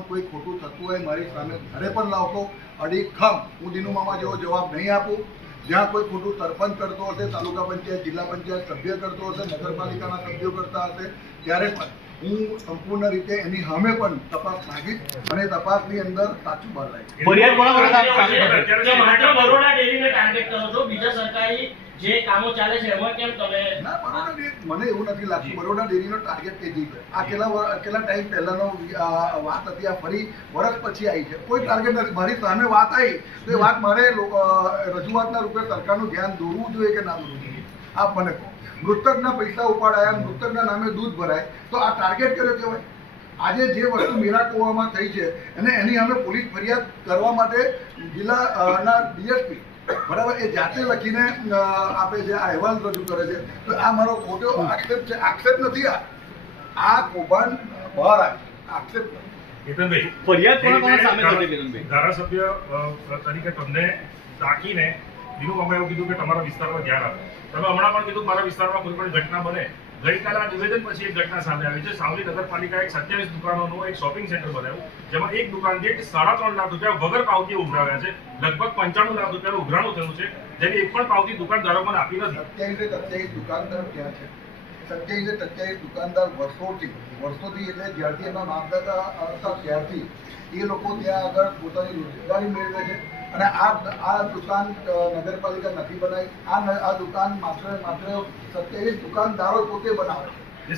પણ કોઈ ખોટું થતું હોય મારી સામે ઘરે પણ લાવતો અડીખમ હું દિનુ મામા જેવો જવાબ નહીં આપું. જ્યાં કોઈ ખોટું સરપંચ કરતો હશે, તાલુકા પંચાયત, જિલ્લા પંચાયત સભ્ય કરતો હશે, નગરપાલિકાના સભ્યો કરતા હશે, ત્યારે પણ હું સંપૂર્ણ રીતે એની સામે પણ તપાસ લાગીશ અને તપાસની અંદર સાચું બહાર લાવીશ. બરોડા ડેરીને ટાર્ગેટ કરો છો, બીજા સરકારી જે કામો ચાલે છે એમાં કેમ તમે? ના, બરોડા ડેરી મને એવું નથી લાગતું બરોડા ડેરીનો ટાર્ગેટ કે છે. આ કેટલા ટાઈમ પહેલાનો વાત હતી, આ ફરી વર્ષ પછી આવી છે. કોઈ ટાર્ગેટ નથી. મારી સામે વાત આવી તો એ વાત મારે રજૂઆતના રૂપે સરકારનું ધ્યાન દોરવું જોઈએ કે ના દોરવું જોઈએ? આપ મને કહો. મૃતકના પૈસા ઉપાડાયા, મૃતકના નામે દૂધ ભરાય તો આ ટાર્ગેટ કર્યો કહેવાય? આજે જે વસ્તુ મીરા કુવામાં થઈ છે અને એની સામે પોલીસ ફરિયાદ કરવા માટે જિલ્લાના ડીએસપી બરાબર એ જાતે લખીને આપે છે, આ અહેવાલ રજૂ કરે છે, તો આ મારો ખોટો આક્ષેપ છે. આક્ષેપ નથી, આ કૌભાંડ બહાર આવે આક્ષેપ કેતનભાઈ, ફરિયાદ કોના સામે થતી કેતનભાઈ? ધારાસભ્ય તરીકે તમને તાકીને દિનુ મામાએ એવું કીધું કે તમારા વિસ્તારમાં ધ્યાન આપો. તમે હમણાં પણ કીધું મારા વિસ્તારમાં કોઈ પણ ઘટના બને. ગઈકાલે આ નિવેદન પછી એક ઘટના સામે આવી છે. સાવલી નગરપાલિકાએ 27 દુકાનોનું એક શોપિંગ સેન્ટર બનાવ્યું, જેમાં એક દુકાન દીઠ 3.5 લાખ રૂપિયા વગર પાવતી ઉઘરાવ્યા છે. લગભગ 95 લાખ રૂપિયાનું ઉઘરાણું થયું છે, જેની એક પણ પાવતી દુકાનદારોને આપી નથી. 27 દુકાનદાર ક્યાં છે? 27 દુકાનદાર વર્ષોથી એટલે જ્યારથી એમના મામલતદાર હતા ત્યારથી એ લોકો ત્યાં આગળ પોતાની રોજગારી મેળવે છે. અને આ દુકાન નગરપાલિકા નથી બનાવી. આ દુકાન માત્ર 27 દુકાનદારો પોતે બનાવે છે.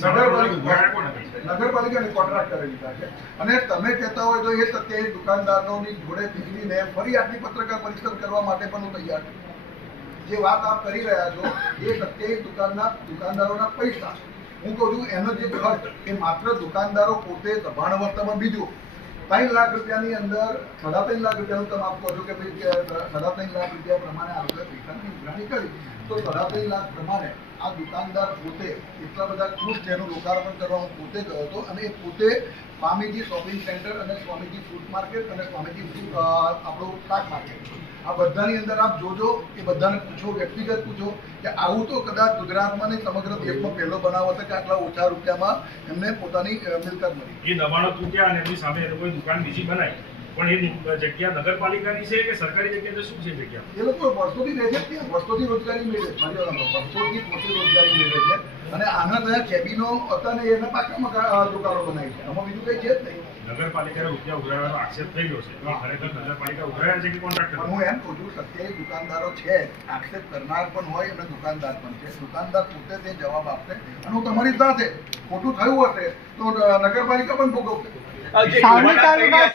નગરપાલિકાને કોન્ટ્રાક્ટરે લીધા છે. અને તમે કહેતા હોય તો એ 27 દુકાનદારોની જોડે પીગળીને ફરી આટલી પત્રકાર પરિષદ કરવા માટે પણ હું તૈયાર છું. જે વાત આપ કરી રહ્યા છો એ 27 દુકાનદારોના પૈસા હું કહું છું, એનો જે ખર્ચ એ માત્ર દુકાનદારો પોતે દબાણ વર્તનમાં બીજું 3 લાખ રૂપિયાની અંદર 3.5 લાખ રૂપિયાનું તમે આપ કહો છો કે ભાઈ 3.5 લાખ રૂપિયા પ્રમાણે આ લોકોએ પૈસાની ઉઘરાણી કરી, તો 3.5 લાખ પ્રમાણે આ દુકાનદાર પોતે એટલા બધા ખુશ છે. એનું લોકાર્પણ કરવા હું પોતે ગયો હતો અને એ પોતે સ્વામીજી શોપિંગ સેન્ટર અને સ્વામીજી ફૂડ માર્કેટ અને સ્વામીજી આપણું શાક માર્કેટ, આ બધાની અંદર આપ જોજો, એ બધાને પૂછો, વ્યક્તિગત પૂછો કે આવું તો કદાચ ગુજરાતમાં નહીં સમગ્ર દેશમાં પહેલો બનાવ હશે કે આટલા ઓછા રૂપિયામાં એમને પોતાની મિલકત મળી. એ દબાણો તૂટ્યા અને એમની સામે એ લોકોએ દુકાન બીજી બનાવી, પણ એ જગ્યા નગરપાલિકાની છે કે સરકારી જગ્યા છે? શું છે જગ્યા? એ લોકો વર્ષોથી રહે છે ત્યાં, વર્ષોથી રોજગારી મેળવે છે, વર્ષોથી પોતે રોજગારી મેળવે છે. અને આના બધા કેબિનો હતા ને એના પાછળમાં દુકાનો બનાવી છે. આમાં બીજું કંઈ છે જ નહીં. નગરપાલિકાએ રૂપિયા ઉઘરાવવાનો આક્ષેપ થઈ ગયો છે. ખરેખર નગરપાલિકા ઉઘરાવ્યા છે કે કોન્ટ્રાક્ટર? હું એમ કહું છું 27 દુકાનદારો છે, આક્ષેપ કરનાર પણ હોય અને દુકાનદાર પણ છે. દુકાનદાર પોતે તે જવાબ આપશે અને હું તમારી સાથે ખોટું થયું હશે તો નગરપાલિકા પણ ભોગવશે.